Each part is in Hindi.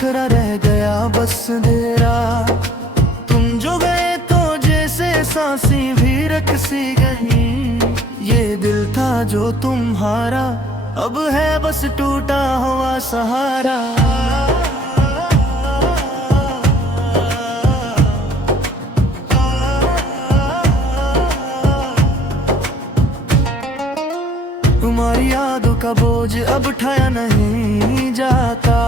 बिखरा रह गया बस अंधेरा। तुम जो गए तो जैसे सांसें भी रक सी गई। ये दिल था जो तुम्हारा अब है बस टूटा हुआ सहारा। तुम्हारी यादों का बोझ अब उठाया नहीं जाता।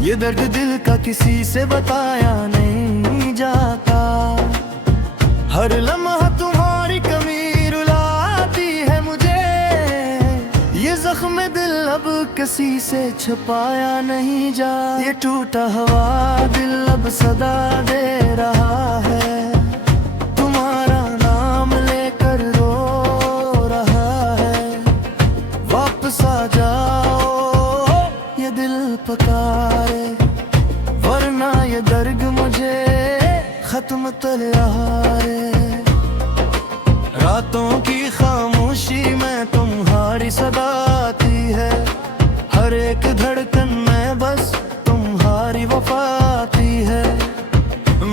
ये दर्द दिल का किसी से बताया नहीं जाता। हर लम्हा तुम्हारी कमी रुलाती है मुझे। ये जख्म दिल अब किसी से छुपाया नहीं जा। ये टूटा हुआ दिल अब सदा दे रहा है। तुम्हारा नाम लेकर रो रहा है। वापस आ जाओ ये दिल पुकारे, वरना ये दर्द मुझे खत्म तलवारे। रातों की खामोशी में तुम्हारी सदा आती है। हर एक धड़कन में बस तुम्हारी वफा आती है।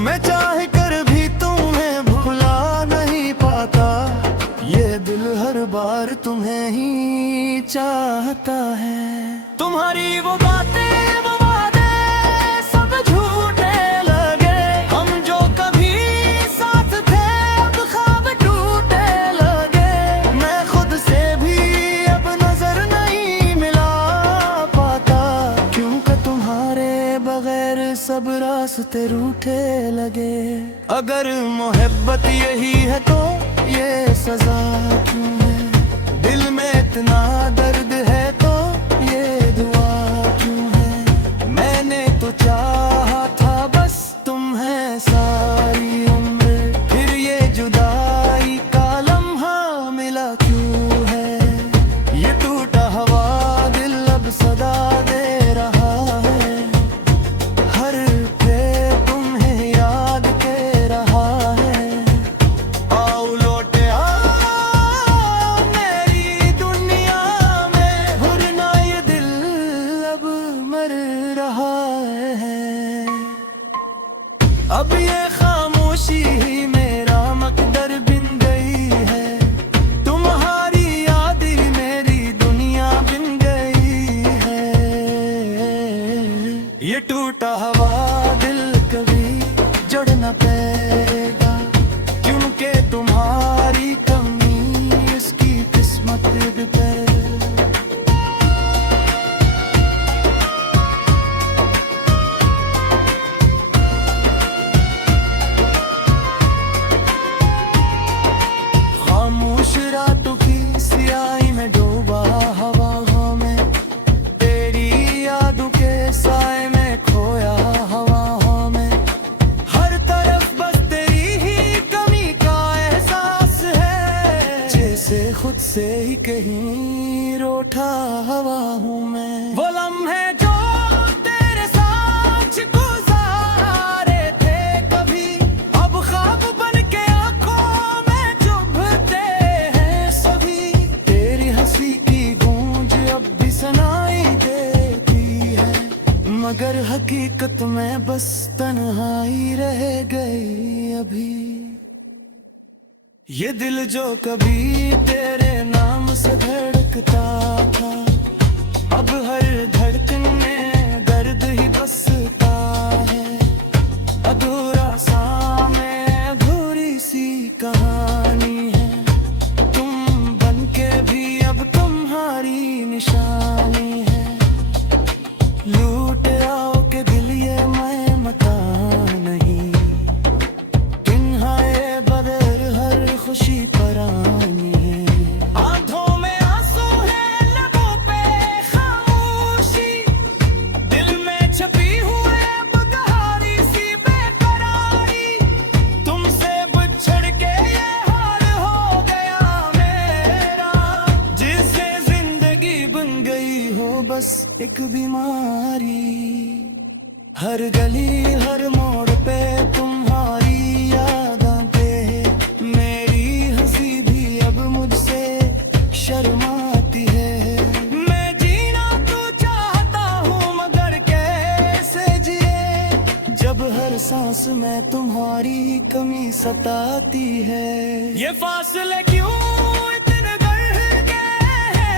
मैं चाह कर भी तुम्हें भुला नहीं पाता। ये दिल हर बार तुम्हें ही चाहता है। तुम्हारी वो बातें वो वादे सब झूठे लगे। हम जो कभी साथ थे अब ख्वाब टूटे लगे। मैं खुद से भी अब नजर नहीं मिला पाता। क्योंकि तुम्हारे बगैर सब रास्ते रूठे लगे। अगर मोहब्बत यही है तो ये सजा क्यों है? दिल में इतना दर्द है तो ये दुआ क्यों है? मैंने तो चाहा था बस तुम्हें सारी उम्र। फिर ये जुदाई का लम्हा मिला क्यों है? ये टूटा हुआ दिल अब सदा दे रहा है। हर पे तुम्हें याद के रहा है। आओ लौटे आओ मेरी दुनिया में, वरना ये दिल अब मर रहा है। अब ये खामोशी ही मेरा मकदर बिन गई है। तुम्हारी याद ही मेरी दुनिया बिन गई है। ये टूटा हुआ दिल कभी जुड़ न पाएगा। क्योंकि तुम्हारी कमी इसकी किस्मत पे। खामोश रातों की सियाही में डूबा हवाओं में। तेरी यादों के साए में खोया हवाओं में। हर तरफ बस तेरी ही कमी का एहसास है। जैसे खुद से ही कहीं रूठा हवा हूँ मैं। वो लम्हे जो तेरे साथ गुजारे थे कभी, अब ख्वाब बन के आंखों में चुभते हैं सभी। तेरी हंसी की गूंज अब भी सुनाई देती है। मगर हकीकत में बस तन्हाई रह गई अभी। ये दिल जो कभी तेरे नाम से धड़कता था, अब हर धड़कन में दर्द ही बसता है। अधूरा सा में अधूरी सी कहानी है। तुम बनके भी अब तुम्हारी निशानी है। लूट आओ के दिल ये मैं मता नहीं। तिन्हाए बदर हर खुशी परानी है। आंखों में आंसू है लबों पे खामोशी। दिल में छपी हुई अब कहानी सी बेकरारी। तुमसे बिछड़ के ये हाल हो गया मेरा। जिससे जिंदगी बन गई हो बस एक बीमारी। हर गली हर मोड़ पे तुम्हारी याद आते। मेरी हंसी भी अब मुझसे शर्माती है। मैं जीना तो चाहता हूँ मगर कैसे सांस में तुम्हारी कमी सताती है। ये फासले क्यों इतने बढ़ गए हैं,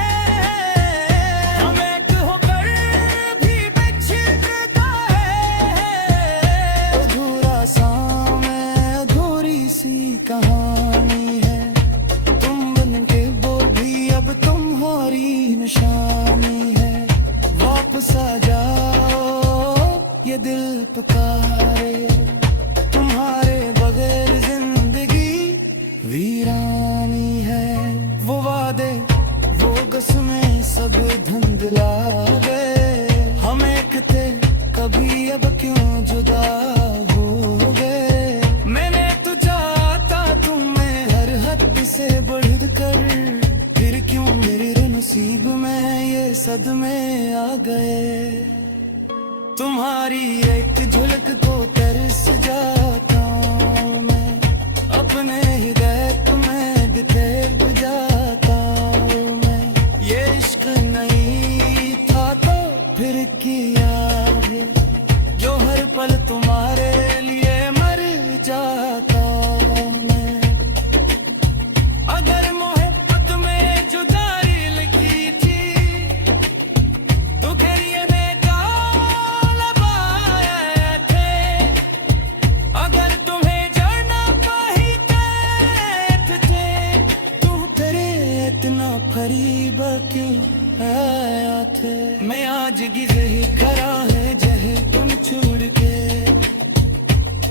हम एक होकर भी बिछड़ता है। अधूरा सा मैं अधूरी सी कहानी है, तुम बन के वो भी अब तुम्हारी निशानी है। वापस आ जाओ ये दिल पुकारे, तुम्हारे बगैर जिंदगी वीरानी है। वो वादे वो कसमें सब धुंधला गए, हम एक थे कभी अब क्यों जुदा हो गए। मैंने तो चाहता तुम्हें हर हद से बढ़ कर, फिर क्यों मेरे नसीब में ये सदमे आ गए। तुम्हारी एक झलक को तरस जाता हूँ मैं, अपने हृदय में बिखेर जाता हूँ मैं। ये इश्क नहीं था तो फिर किया है, जो हर पल तुम्हारे लिए मर जाता हूँ मैं। अगर मोहब्बत में जुदाई लिखी थी तो करिए करीब क्यों आया थे। मैं आज गिरे ही खड़ा है जहे तुम छोड़ के,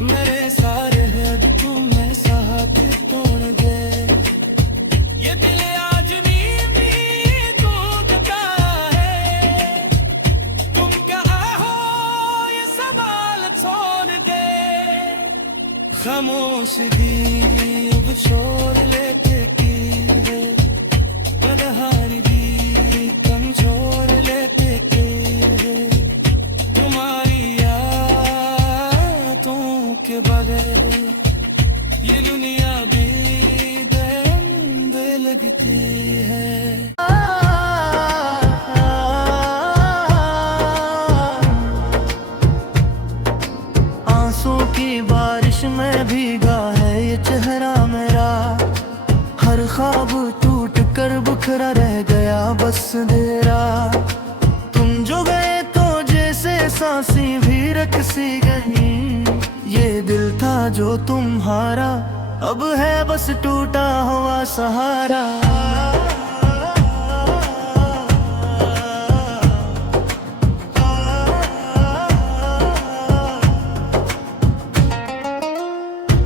मेरे सारे हद तुम्हें साथ तोड़ गए। ये दिल आज भी टूटता है, तुम कहाँ हो ये सवाल छोड़ दे। खामोशगी अब शोर लेके की है, हारी भी कमजोर लेते के, तुम्हारी यादों के बगैर ये दुनिया भी दर्द लगती है। आंसू की बारिश में भीगा है ये चेहरा मेरा, हर ख्वाब टूट कर बुखरा रह गया बस अंधेरा। तुम जो गए तो जैसे सांसें भी रकसी गई, ये दिल था जो तुम्हारा अब है बस टूटा हुआ सहारा।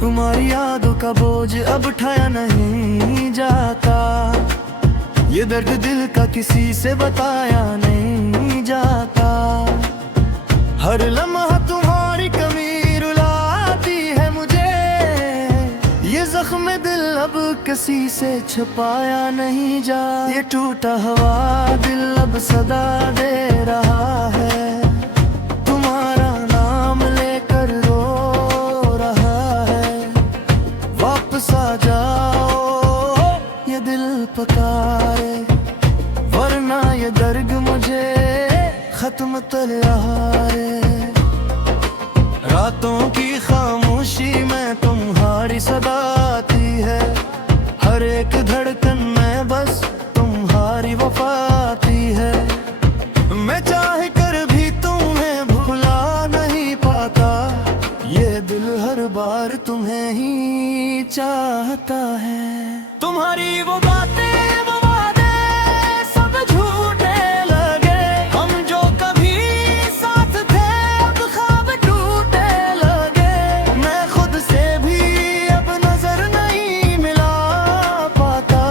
तुम्हारी यादों का बोझ अब उठाया नहीं जाता, ये दर्द दिल का किसी से बताया नहीं जाता। हर लम्हा तुम्हारी कमी रुलाती है मुझे, ये जख्म दिल अब किसी से छुपाया नहीं जा। ये टूटा हुआ दिल अब सदा दे रहा है, तुम्हारा नाम लेकर रो रहा है। वापस आ जाओ ये दिल पुकारे, वरना ये दर्द मुझे खत्म तलवारे। रातों की खामोशी में तुम्हारी सदा आती है, हर एक धड़कन में बस तुम्हारी वफा आती है। मैं चाह कर भी तुम्हें भुला नहीं पाता, ये दिल हर बार तुम्हें ही चाहता है। तुम्हारी वो बातें वो वादे सब झूठे लगे, हम जो कभी साथ थे अब ख्वाब टूटे लगे। मैं खुद से भी अब नजर नहीं मिला पाता,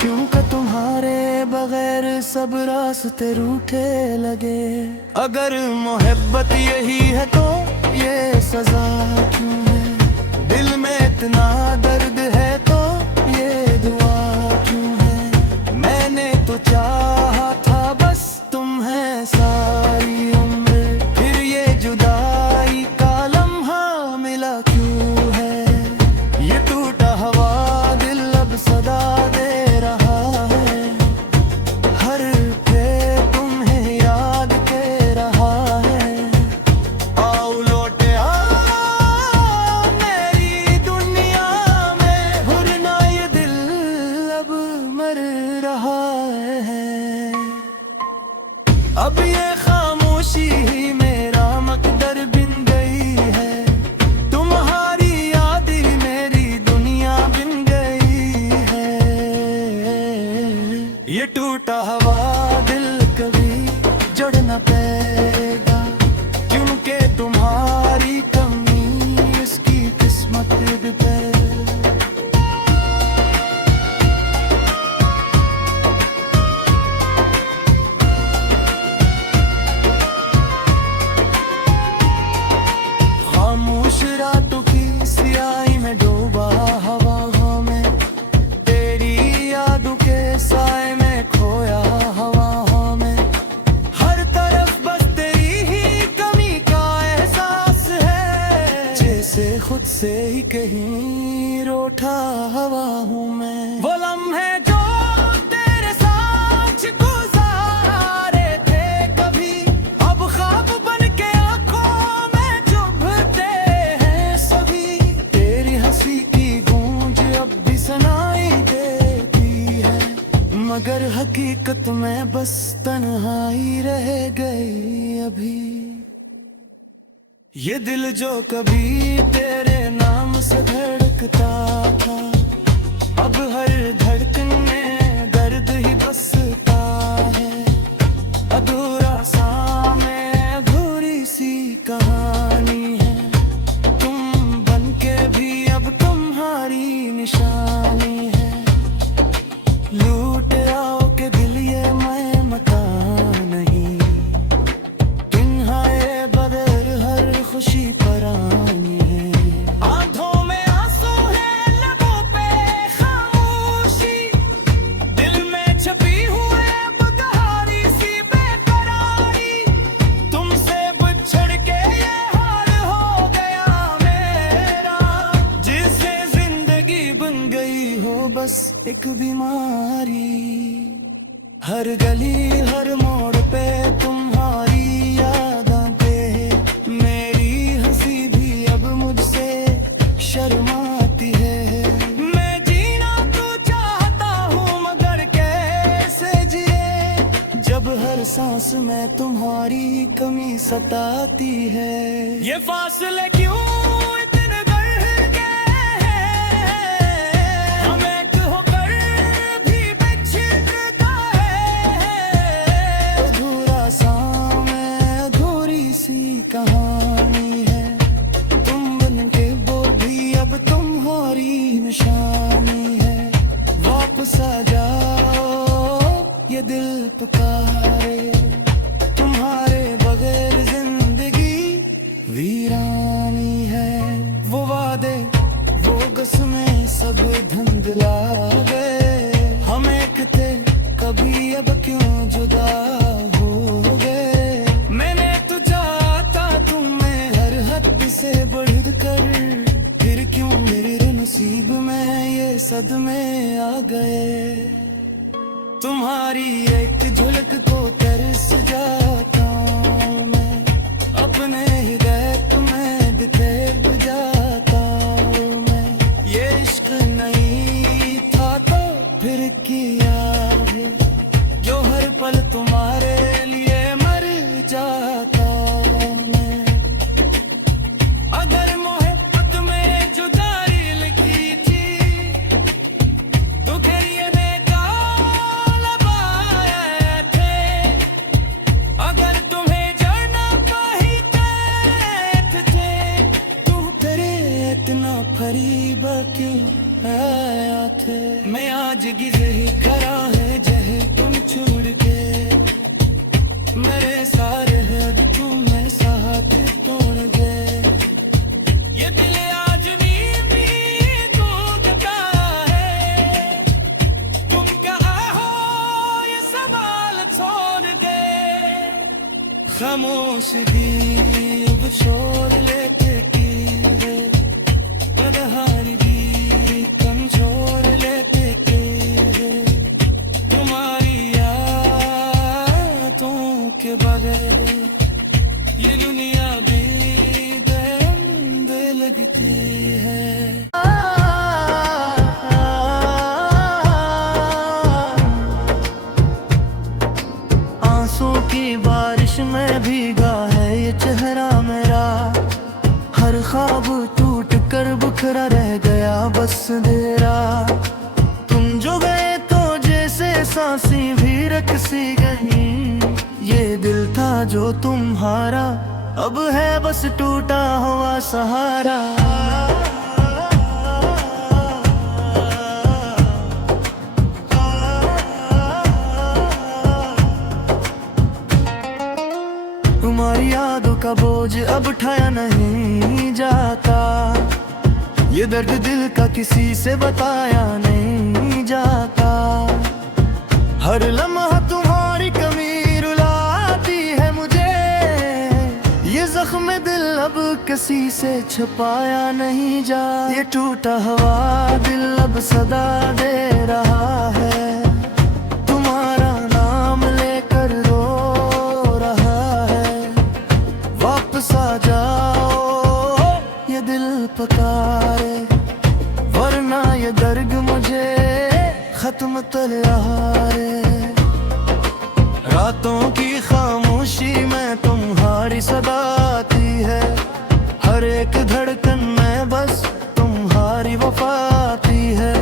क्योंकि तुम्हारे बगैर सब रास्ते रूठे लगे। अगर मोहब्बत यही है तो ये सजा क्यों है, दिल में इतना दर्द है तो ये दुआ क्यों है। मैंने तो चाहा था बस तुम्हें सारी उम्र, फिर ये जुदाई का लम्हा मिला क्यों है। ये टूटा हुआ दिल अब सदा दे रहा है, हर पे तुम्हें याद के रहा है। आओ खुद से ही कहीं रूठा हवा हूँ मैं। वो लम्हे जो तेरे साथ गुजारे थे कभी, अब ख्वाब बन के आंखों में चुभते हैं सभी। तेरी हंसी की गूंज अब भी सुनाई देती है, मगर हकीकत में बस तन्हाई रह गई अभी। ये दिल जो कभी तेरे नाम से धड़कता था, अब हर धड़कन में दर्द ही बसता है। अधूरा सा में अधूरी सी कहानी है, तुम बनके भी अब तुम्हारी निशानी है। लूट आओ के दिल ये मैं मता नहीं, तिन्हाए बदर हर खुशी परानी है। आंखों में आंसू है, लबों पे खामोशी, दिल में छपी हुई बेकरारी सी बेकरारी। तुमसे बिछड़ के ये हाल हो गया मेरा, जिससे जिंदगी बन गई हो बस एक बीमारी। हर गली हर मोड़ पे तुम्हारी याद आते, मेरी हंसी भी अब मुझसे शर्माती है। मैं जीना तो चाहता हूँ मगर कैसे जिए, जब हर सांस में तुम्हारी कमी सताती है। ये फासले क्यों इतने बढ़ गए हैं, हम एक होकर भी बिछड़ गए। अधूरा सा में अधूरी सी कहानी है, तुम बनके वो भी अब तुम्हारी निशानी है। वापस आ जाओ ये दिल पुकारे, तुम्हारे बगैर जिंदगी वीरानी है। वो वादे वो कसमें सब धुंधला गए, हम एक थे कभी अब क्यों जुदा हो गए। मैंने तो चाहता तुम्हें हर हद से बढ़ कर, फिर क्यों मेरे नसीब में ये सदमे आ गए। तुम्हारी एक झलक को तरस जाता हूं मैं, अपने हृदय तुम्हें बिखेर जाता हूं मैं। ये इश्क नहीं था तो फिर किया है, जो हर पल तुम्हारे लिए मर जाता हूं मैं। अगर मोहब्बत में जुदाई लिखी थी तो खैरिये में कालब आए थे। अगर तुम्हें जड़ना कहीं कहते थे, तू तेरे इतना करीब क्यों आया थे। मैं आज गिजे ही खड़ा है जह तुम छोड़ के, मेरे सारे हद तुम्हें साथ तोड़ गए। ये दिल आज नींद टूटता है, तुम कहाँ हो ये सवाल छोड़ दे। खामोशगी अब शोर लेते की है, बदहारी भी कम छोड़ लेते की है। तुम्हारी यादों के बगैर ये दुनिया भी दर्द लगती है। आंसू की बारिश में भीगा है ये चेहरा मेरा, हर ख्वाब टूट कर बिखरा रह गया बस अंधेरा। तुम जो गए तो जैसे सांसें भी रकसी गई, ये दिल था जो तुम्हारा अब है बस टूटा हुआ सहारा। तुम्हारी यादों का बोझ अब उठाया नहीं जाता, ये दर्द दिल का किसी से बताया नहीं जाता। हर लम्हा तुम्हारी कमी रुलाती है मुझे, ये जख्म दिल अब किसी से छुपाया नहीं जा। ये टूटा हुआ दिल अब सदा दे रहा है, तुम्हारा नाम लेकर रो रहा है। वापस आ जाओ ये दिल पुकारे, वरना ये दर्द मुझे खत्म तलवारे। रातों की खामोशी में तुम्हारी सदा आती है, हर एक धड़कन में बस तुम्हारी वफा आती है।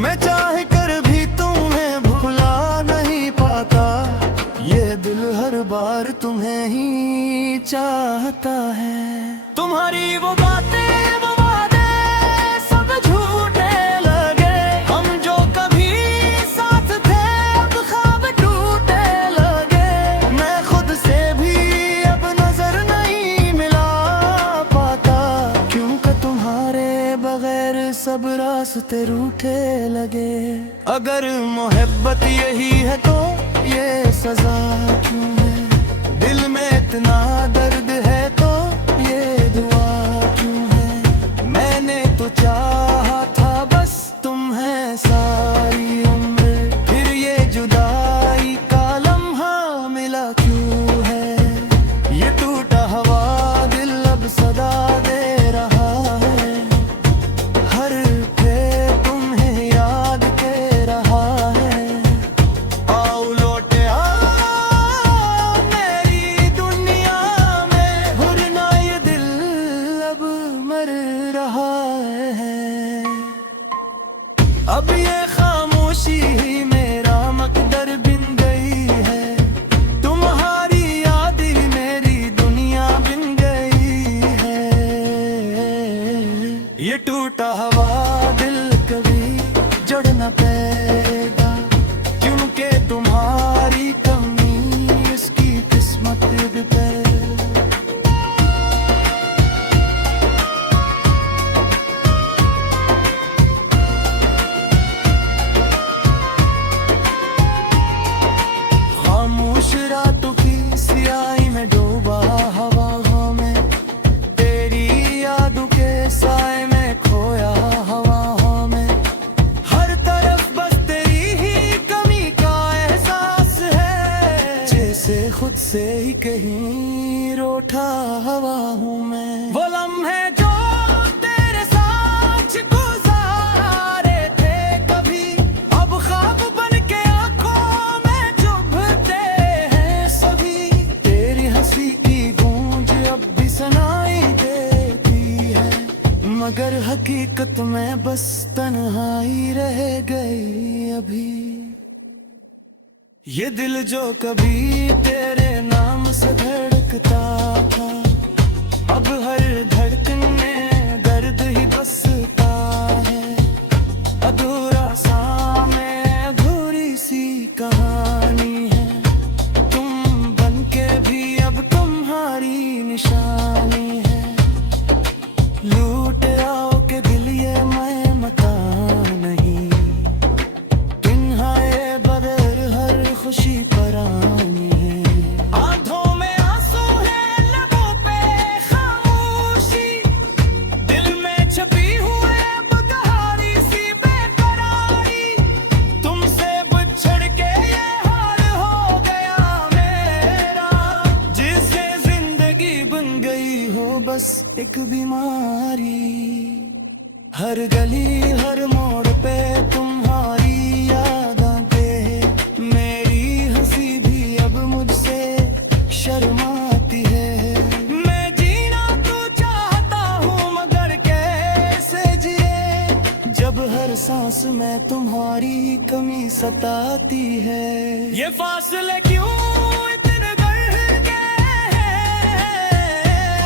मैं चाह कर भी तुम्हें भुला नहीं पाता, ये दिल हर बार तुम्हें ही चाहता है। तुम्हारी वो बातें वो वादे सब झूठे लगे, हम जो कभी साथ थे अब ख्वाब टूटे लगे। मैं खुद से भी अब नजर नहीं मिला पाता, क्योंकि तुम्हारे बगैर सब रास्ते रूठे लगे। अगर मोहब्बत यही है तो ये सजा क्यों है, दिल में इतना दर्द है तो ये दुआ क्यों है। मैंने तो चाहा था बस तुम्हें सारी उम्र, फिर ये जुदाई का लम्हा मिला क्यों है। ये टूटा हुआ दिल अब सदा दे रहा है, हर पे तुम्हें याद के रहा है। आओ लौटे आओ मेरी दुनिया में, वरना ये दिल अब मर रहा है। अब ये खामोशी ही मेरा मकदर बिन गई है, तुम्हारी याद ही मेरी दुनिया बिन गई है। ये टूटा हुआ दिल कभी जुड़ न पाएगा, क्योंकि तुम्हारी कमी इसकी किस्मत पे। खामोश रातों की सियाही में डूबा हवाओं में, तेरी यादों के साए में खोया हवाओं में। हर तरफ बस तेरी ही कमी का एहसास है, जैसे खुद से ही कहीं रूठा हवा हूँ मैं। वो लम्हे जो तेरे साथ गुजारे थे कभी, अब ख्वाब बन के आंखों में चुभते हैं सभी। तेरी हंसी की गूंज अब भी सुनाई देती है, मगर हकीकत में बस तन्हाई रह गई अभी। ये दिल जो कभी तेरे नाम से धड़कता था, अब हर धड़कन में दर्द ही बसता है। अधूरा सा में अधूरी सी कहानी है, तुम बनके भी अब तुम्हारी निशानी है। लूट आओ के दिल ये मैं मता नहीं, तुम्हारे बगैर हर खुशी परानी है। आंखों में आंसू है लबों पे खामोशी, दिल में छपी हुई अब कहानी सी बेकरारी। तुमसे बिछड़ के ये हाल हो गया मेरा, जिससे जिंदगी बन गई हो बस एक बीमारी। हर गली हर मोड़ पे तुम्हारी याद आते, मेरी हंसी भी अब मुझसे शर्माती है। मैं जीना तो चाहता हूँ मगर कैसे जिए, जब हर सांस में तुम्हारी कमी सताती है। ये फासले क्यों इतने बढ़ गए हैं,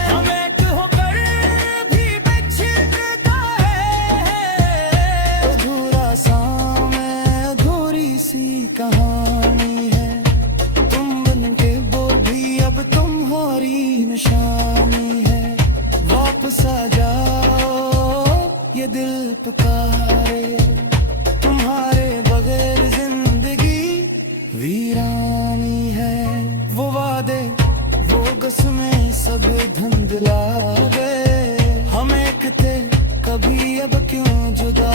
हम एक होकर भी बिछड़ गए। अधूरा सा में अधूरी सी कहानी है, तुम बनके वो भी अब तुम्हारी निशानी है। वापस आ जाओ ये दिल पुकारे, तुम्हारे बगैर जिंदगी वीरानी है। वो वादे वो कसमें सब धुंधला गए। हम एक थे कभी, अब क्यों जुदा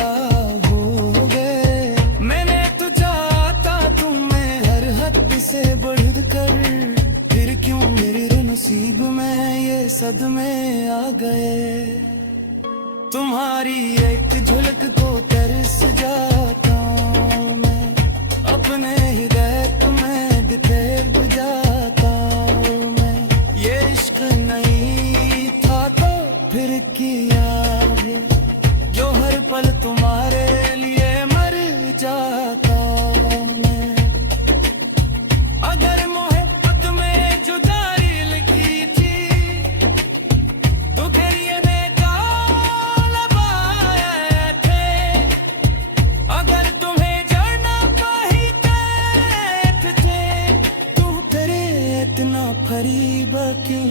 हो गए। मैंने तो चाहता तुम्हें हर हद से बढ़ कर, फिर क्यों मेरे नसीब में ये सदमे आ गए। तुम्हारी एक झलक को तरस जाता हूं मैं, अपने हृदय तुम्हें बिखेर जाता हूं मैं। ये इश्क नहीं था तो फिर किया है, जो हर पल तुम्हारे लिए मर जाता हूं मैं। अगर मोहब्बत में जुदाई लिखी थी तो तेरी करीब क्यों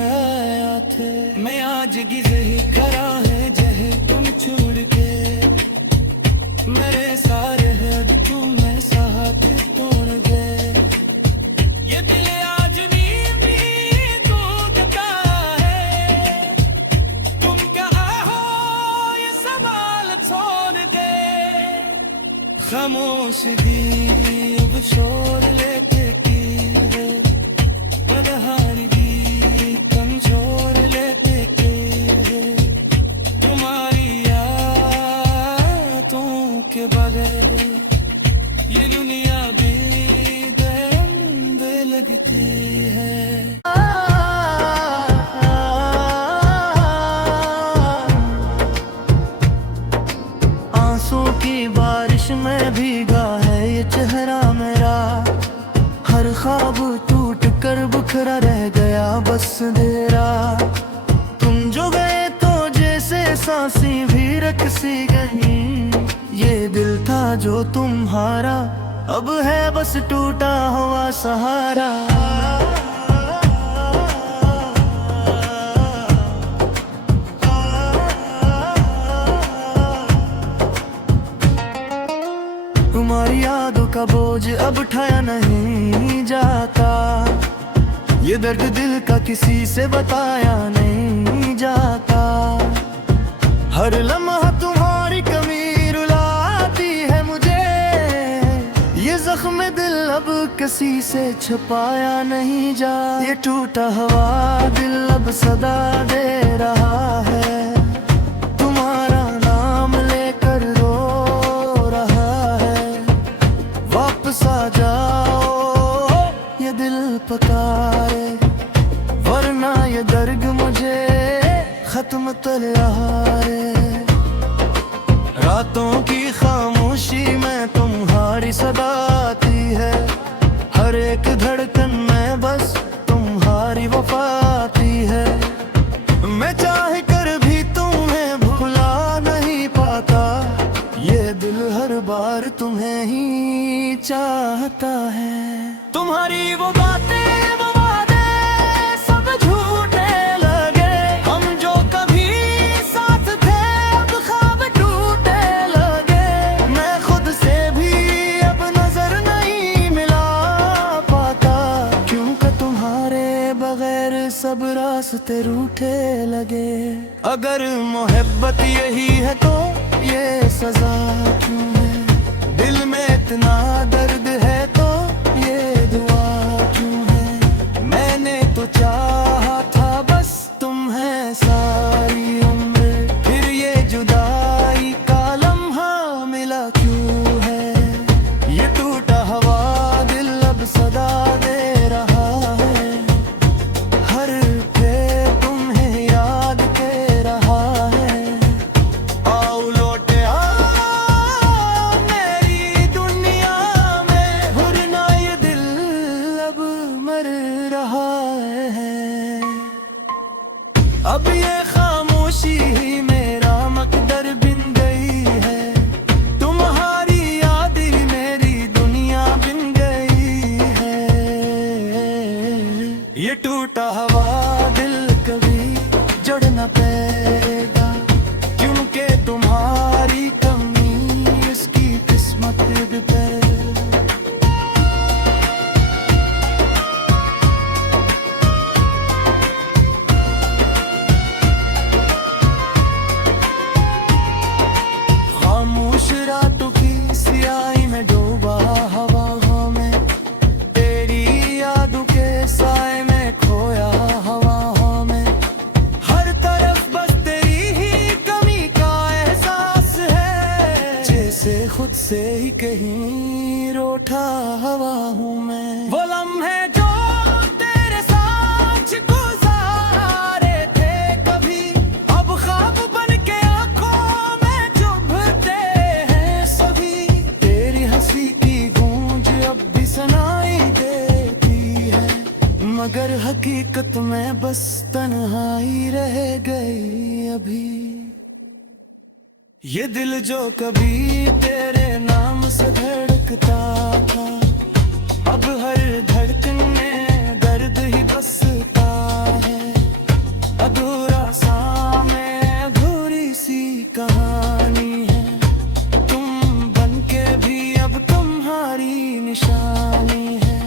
आया थे। मैं आज गिज़े ही खड़ा है जहे तुम छोड़ के, मेरे सारे हद तुम्हें साथ तोड़ गए। ये दिल आज नींद टूटता है, तुम कहाँ हो ये सवाल छोड़ दे। खामोशगी अब शोर लेके की है, बदहारी भी कमजोर लेते के है। तुम्हारी यादों के बगैर ये दुनिया भी गंद लगती है। आंसू की बारिश में भीगा है ये चेहरा मेरा, हर ख्वाब टूट कर बुखरा रह गया बस अंधेरा। तुम जो गए तो जैसे सांसें भी रख सी गई, ये दिल था जो तुम्हारा अब है बस टूटा हुआ सहारा। तुम्हारी यादों का बोझ अब उठाया नहीं जाता, ये दर्द दिल का किसी से बताया नहीं जाता। हर लम्हा तुम्हारी कमी रुलाती है मुझे, ये जख्म दिल अब किसी से छुपाया नहीं जा। ये टूटा हुआ दिल अब सदा दे रहा है, तुम्हारा नाम लेकर रो रहा है। वापस आ जाओ ये दिल पुकारे, वरना ये दर्द मुझे खत्म तलहारे। रातों की खामोशी में तुम्हारी सदा आती है, हर एक धड़कन में बस तुम्हारी वफा आती है। मैं चाह कर भी तुम्हें भुला नहीं पाता, ये दिल हर बार तुम्हें ही चाहता है। तुम्हारी वो बातें वो वादे सब झूठे लगे, हम जो कभी साथ थे अब ख्वाब टूटे लगे। मैं खुद से भी अब नजर नहीं मिला पाता, क्योंकि तुम्हारे बगैर सब रास्ते रूठे लगे। अगर मोहब्बत यही है तो ये सजा क्यों है, दिल में इतना दर्द है तो ये दुआ क्यों है। मैंने तो चाहा था बस तुम्हें सारी उम्र, फिर ये जुदाई का लम्हा मिला क्यों है। ये टूटा हुआ दिल अब सदा दे रहा है, हर पे तुम्हें याद के रहा है। आओ लौटे आओ मेरी दुनिया में, वरना ये दिल अब मर रहा है। अब ये खामोशी ही मेरा मकदर बिन गई है, तुम्हारी याद ही मेरी दुनिया बिन गई है। ये टूटा हुआ दिल कभी जुड़ न पाएगा, क्योंकि तुम्हारी कमी इसकी किस्मत पे। खुद से ही कहीं रूठा हवा हूँ मैं। वो लम्हे जो तेरे साथ गुजारे थे कभी, अब ख्वाब बन के आंखों में चुभते हैं सभी। तेरी हंसी की गूंज अब भी सुनाई देती है, मगर हकीकत में बस तन्हाई रह गई अभी। ये दिल जो कभी तेरे नाम से धड़कता था, अब हर धड़कन में दर्द ही बसता है। अधूरा सा में अधूरी सी कहानी है, तुम बनके भी अब तुम्हारी निशानी है।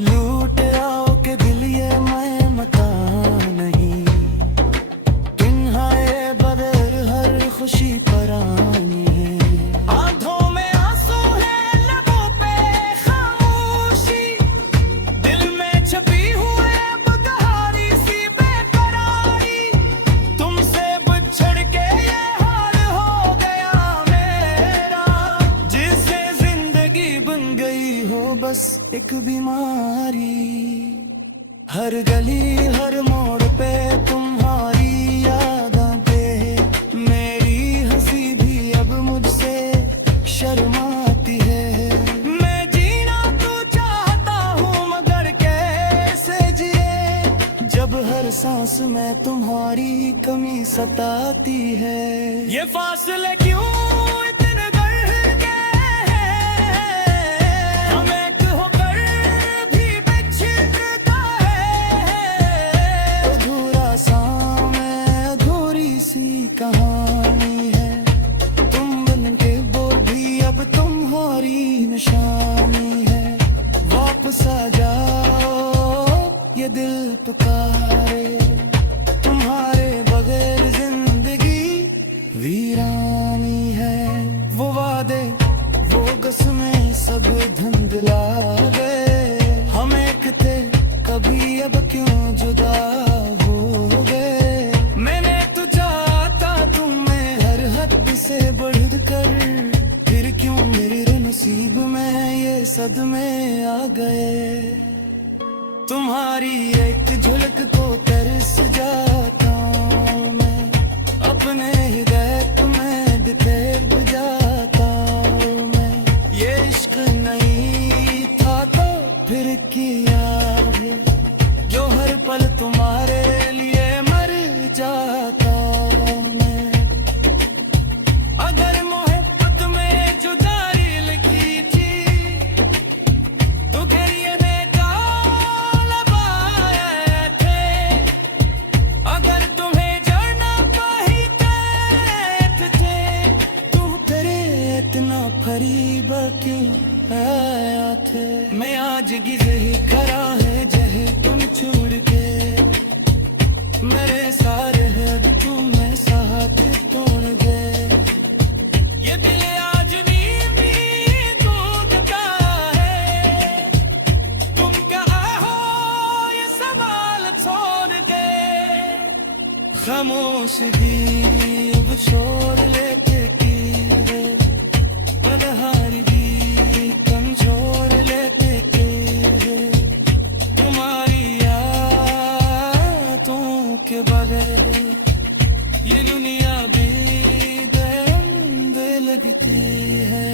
लूट आओ के दिल ये मैं मता नहीं, तिन्हाए बदर हर खुशी परानी है। आंखों में आंसू है, लबों पे खामोशी, दिल में छपी हुई अब कहानी सी बेकरारी। तुमसे बिछड़ के ये हाल हो गया मेरा, जिससे जिंदगी बन गई हो बस एक बीमारी। हर गली हर मोड़ पे तुम्हारी याद आते, मेरी हंसी भी अब मुझसे शर्माती है। मैं जीना तो चाहता हूँ मगर कैसे जिए, जब हर सांस में तुम्हारी कमी सताती है। ये फासले क्यों इतने बढ़ गए हैं, हम एक होकर भी बिछड़ता है। अधूरा सा में अधूरी सी कहानी है, तुम बनके वो भी अब तुम्हारी निशानी है। वापस आ जाओ ये दिल पुकारे, तुम्हारे बगैर जिंदगी वीरानी है। वो वादे वो कसमें सब धुंधला गए, हम एक थे कभी अब क्यों जुदा हो गए। मैंने तो चाहता तुम्हें हर हद से बढ़ कर, फिर क्यों मेरे नसीब में ये सदमे आ गए। तुम्हारी एक झलक को तरस जाता हूं मैं, अपने हृदय तुम्हें बिखेर बुझाता हूं मैं। ये इश्क नहीं था तो फिर किया है, जो हर पल तुम्हारे लिए मर जाता हूं मैं। अगर मोहब्बत में जुदाई लिखी थी तो घेरिए में जाल लगाए थे। अगर तुम्हें जड़ना कहीं कैद थे, तू तेरे इतना करीब क्यों आया थे। मैं आज गिज़े ही खड़ा है जहे तुम छोड़ के, मेरे सारे हद तुम्हें साथ तोड़ गए। ये दिल आज भी टूटता है, तुम कहाँ हो ये सवाल छोड़ दे। खामोशगी अब शोर लेके की है, बदहारी भी कमजोर लेके की है। तुम्हारी यादों के बगैर ये दुनिया भी दर्द लगती है।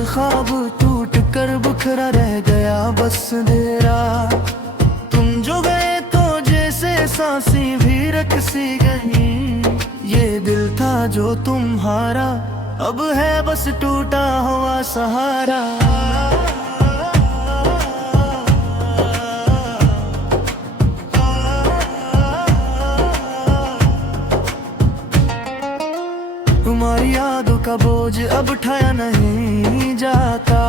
हर ख्वाब टूट कर बिखरा रह गया बस अंधेरा। तुम जो गए तो जैसे सांसें भी रक सी गई। ये दिल था जो तुम्हारा अब है बस टूटा हुआ सहारा। तुम्हारी यादों का बोझ अब उठाया नहीं जाता।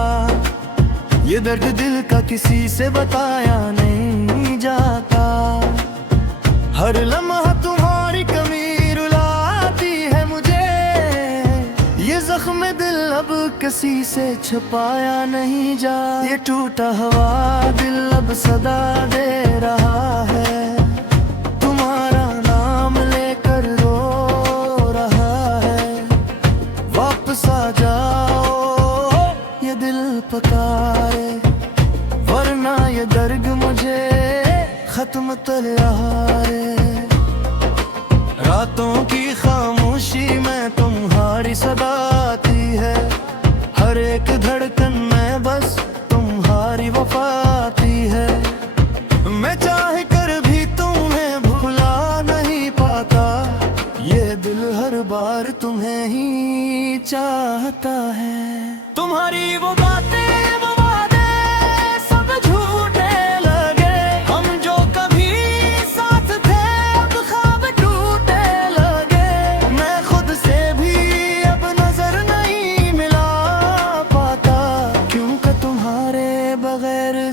ये दर्द दिल का किसी से बताया नहीं जाता। हर लम्हा तुम्हारी कमी रुलाती है मुझे। ये जख्म दिल अब किसी से छुपाया नहीं जा। ये टूटा हुआ दिल अब सदा दे रहा है। तुम्हारा नाम लेकर रो रहा है। वापस आ जाओ ये दिल पुकारे, वरना ये दर्द मुझे खत्म तलहारे। रातों की खामोशी में तुम्हारी सदा आती है। हर एक धड़कन में बस तुम्हारी वफा आती है। मैं चाह कर भी तुम्हें भुला नहीं पाता। ये दिल हर बार तुम्हें ही चाहता है। तुम्हारी वो बातें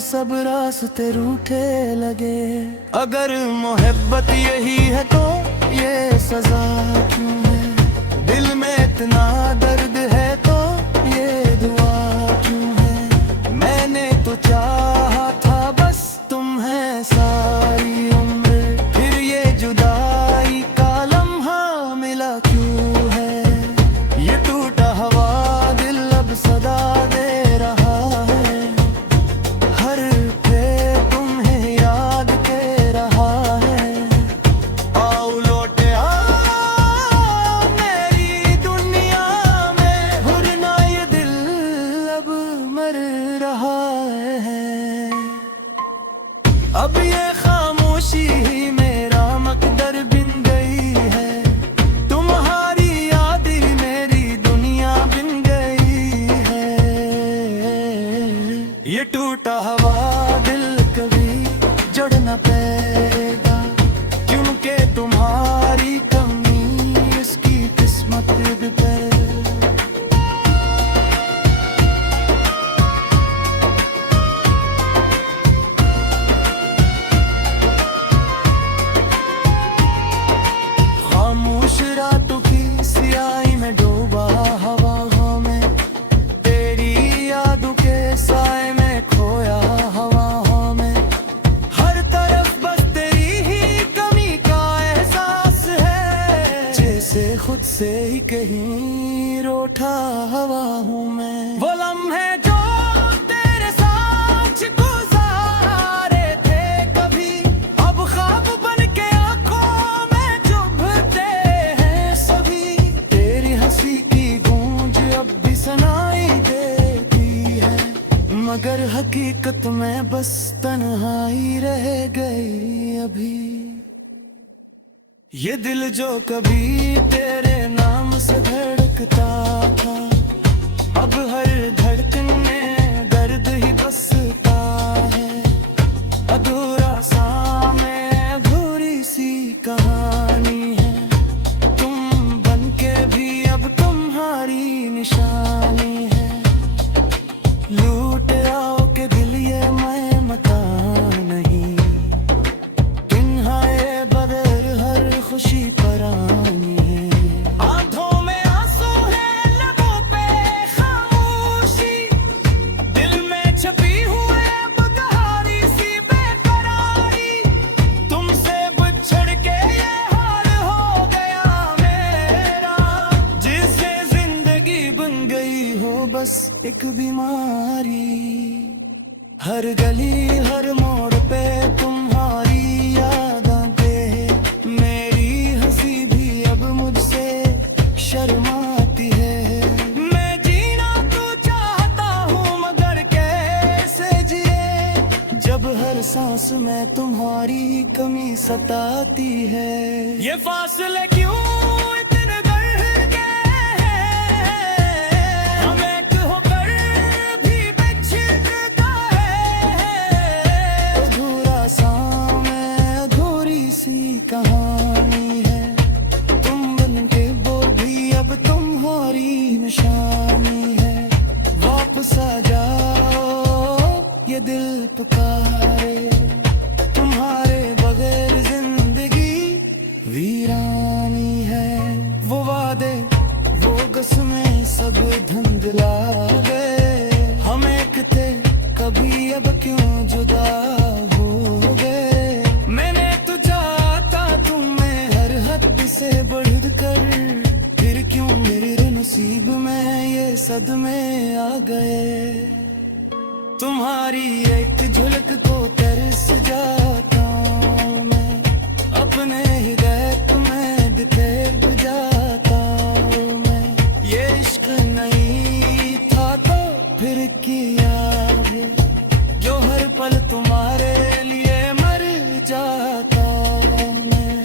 सब रास्ते रूठे लगे। अगर मोहब्बत यही है तो ये सजा क्यों है। दिल में इतना दर्द है तो ये दुआ क्यों है। मैंने तो चाहा था बस तुम्हें सारी उम्र, फिर ये जुदाई का लम्हा मिला क्यों है। ये टूटा हुआ दिल अब सदा दे रहा है। हर पे तुम्हें याद के रहा है। आओ लौटे आओ मेरी दुनिया में, वरना ये दिल अब मर रहा है। अब ये खामोशी ही मेरा मकदर बिन गई है। तुम्हारी याद मेरी दुनिया बिन गई है। ये टूटा हुआ दिल कभी जुड़ न पाएगा, क्योंकि तुम्हारी कमी इसकी किस्मत पे। खामोश रातों की सियाही में डूबा हवाओं में, तेरी यादों के साए में खोया हवाओं में। हर तरफ बस तेरी ही कमी का एहसास है। जैसे खुद से ही कहीं रूठा हवा हूँ मैं। वो लम्हे जो तेरे साथ गुजारे थे कभी, अब ख्वाब बन के आंखों में चुभते हैं सभी। तेरी हंसी की गूंज अब भी सुनाई देती है, मगर हकीकत में बस तन्हाई रह गई अभी। ये दिल जो कभी तेरे नाम से धड़कता था, अब हर धड़कन में दर्द ही बसता है। अधूरा सा मैं अधूरी सी कहानी है। तुम बनके भी अब तुम्हारी निशानी है। लूट आओ के दिल ये मैं मता नहीं, तिन्हाए बदर हर खुशी परानी है। आंखों में आंसू है, लबों पे खामोशी, दिल में छपी हुई अब कहानी सी बेकरारी। तुमसे बिछड़ के ये हाल हो गया मेरा, जिससे जिंदगी बन गई हो बस एक बीमारी। हर गली हर मोड़ पे तुम्हारी याद आते, मेरी हंसी भी अब मुझसे शर्माती है। मैं जीना तो चाहता सांस में तुम्हारी कमी सताती है। ये फासले क्यों इतने बढ़ गए हैं, हम एक होकर भी बिछड़ता है। अधूरा सा मैं अधूरी सी कहानी है, तुम बन के वो भी अब तुम्हारी निशानी है। वापस आ जाओ ये दिल पुकारे, तुम्हारे बगैर जिंदगी वीरानी है। वो वादे वो कसमें सब धुंधला गए, हम एक थे कभी अब क्यों जुदा हो गए। मैंने तो चाहता तुम्हें हर हद से बढ़ कर, फिर क्यों मेरे नसीब में ये सदमे आ गए। तुम्हारी एक झलक को तरस जाता हूँ मैं, अपने हृदय में बिखेर जाता हूँ मैं। ये इश्क नहीं था तो फिर किया है, जो हर पल तुम्हारे लिए मर जाता मैं।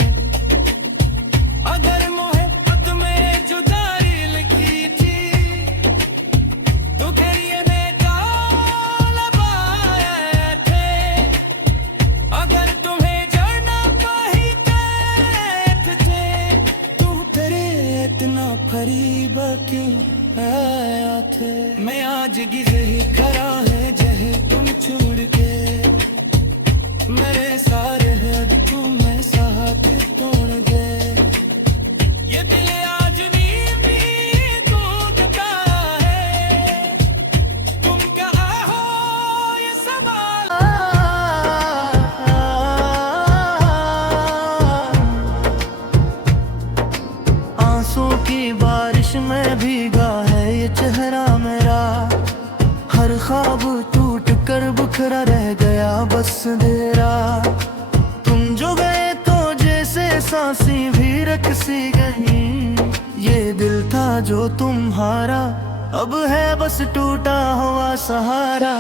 अगर मोहब्बत में जुदाई लिखी थी तो फिर ये करीब क्यों आया थे। मैं आज गिर ही खड़ा है जहे तुम छोड़ के, मेरे सारे हद तुम्हें साथ तोड़ गए। ये दिल आज नींद टूटता है, तुम कहाँ हो ये सवाल। आंसू की बारिश में भीगा है ये चेहरा मेरा, हर ख्वाब टूट कर बिखरा रह गया बस अंधेरा। तुम जो गए तो जैसे सांसें भी रख सी गई, ये दिल था जो तुम्हारा अब है बस टूटा हुआ सहारा।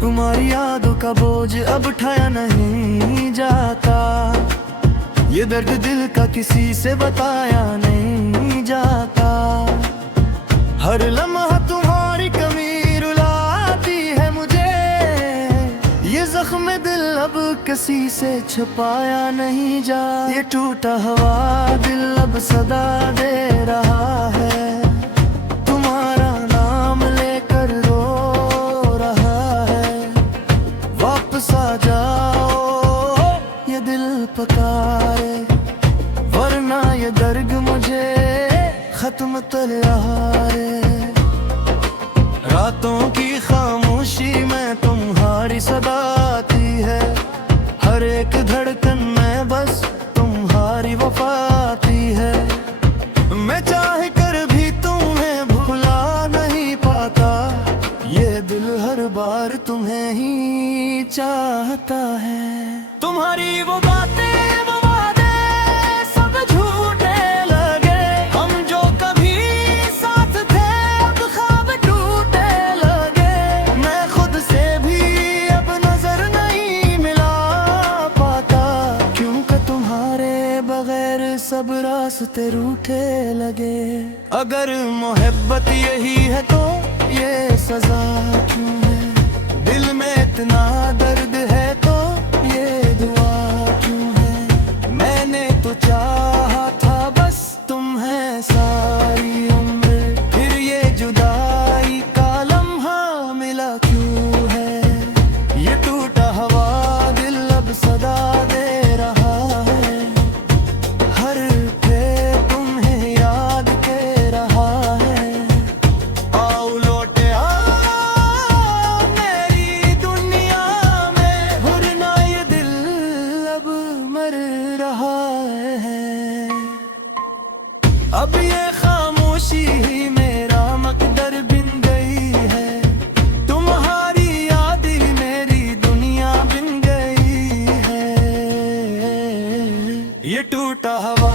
तुम्हारी यादों का बोझ अब उठाया नहीं जाता, ये दर्द दिल का किसी से बताया नहीं जाता। हर लम्हा तुम्हारी कमी रुलाती है मुझे, ये जख्म दिल अब किसी से छुपाया नहीं जा। ये टूटा हुआ दिल अब सदा दे रहा है, तुम्हारा नाम लेकर रो रहा है। वापस आ जाओ ये दिल पुकारे, वरना ये दर्द मुझे खत्म तलहारे। रातों की खामोशी में तुम्हारी सदा आती है, हर एक धड़कन में बस तुम्हारी वफा आती है। मैं चाह कर भी तुम्हें भुला नहीं पाता, ये दिल हर बार तुम्हें ही चाहता है। तुम्हारी वो बातें वो वादे सब झूठे लगे, हम जो कभी साथ थे अब ख्वाब टूटे लगे। मैं खुद से भी अब नजर नहीं मिला पाता, क्योंकि तुम्हारे बगैर सब रास्ते रूठे लगे। अगर मोहब्बत यही है तो ये सजा क्यों है, दिल में इतना दर्द है तो ये दुआ क्यों है। मैंने तो चाहा था बस तुम्हें सारी उम्र, फिर ये जुदाई का लम्हा मिला क्यों है। ये टूटा हुआ दिल अब सदा दे रहा है, हर पे तुम्हें याद के रहा है। आओ लौटे आओ मेरी दुनिया में, वरना ये दिल अब मर रहा है। अब ये खामोशी ही मेरा मकदर बिन गई है, तुम्हारी याद ही मेरी दुनिया बिन गई है। ये टूटा हुआ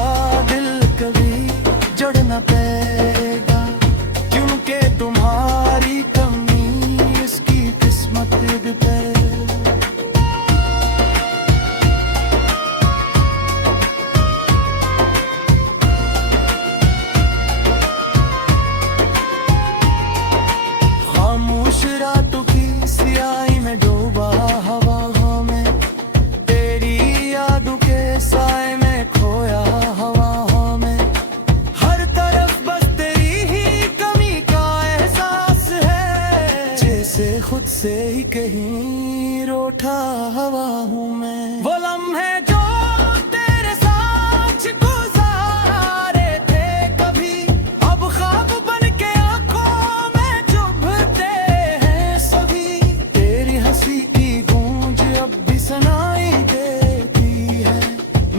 ठंडा हवा हूँ मैं। वो लम्हे जो तेरे साथ गुजारे थे कभी, अब ख्वाब बन के आंखों में चुभते हैं सभी। तेरी हंसी की गूंज अब भी सुनाई देती है,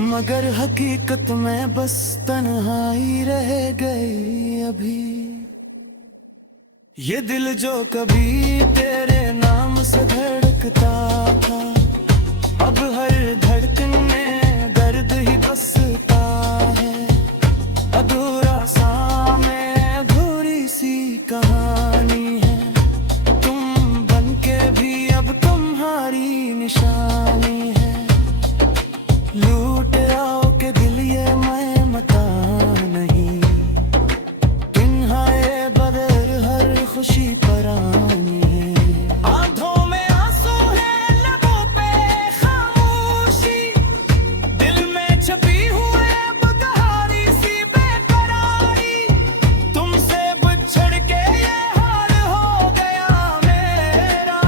मगर हकीकत में बस तन्हाई रह गई अभी। ये दिल जो कभी तेरे नाम से धड़कता था, अब हर धड़कन में दर्द ही बसता है। अधूरा सा में अधूरी सी कहानी है, तुम बनके भी अब तुम्हारी निशानी है। लूट आओ के दिल ये मैं मता नहीं, तिन्हाए बदर हर खुशी परानी है। आंखों में आंसू है, लबों पे खामोशी, दिल में छपी हुई बेकरारी सी बेकरारी। तुमसे बिछड़ के ये हाल हो गया मेरा,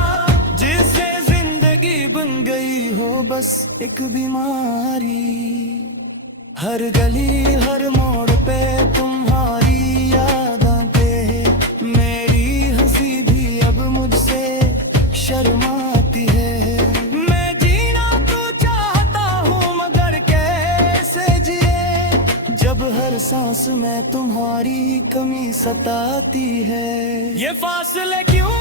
जिससे जिंदगी बन गई हो बस एक बीमारी। हर गली हर मोड़ पे तुम्हारी याद आते हैं, मेरी हंसी भी अब मुझसे शर्माती है। मैं जीना तो चाहता हूँ मगर कैसे जिए, जब हर सांस में तुम्हारी कमी सताती है। ये फासले क्यों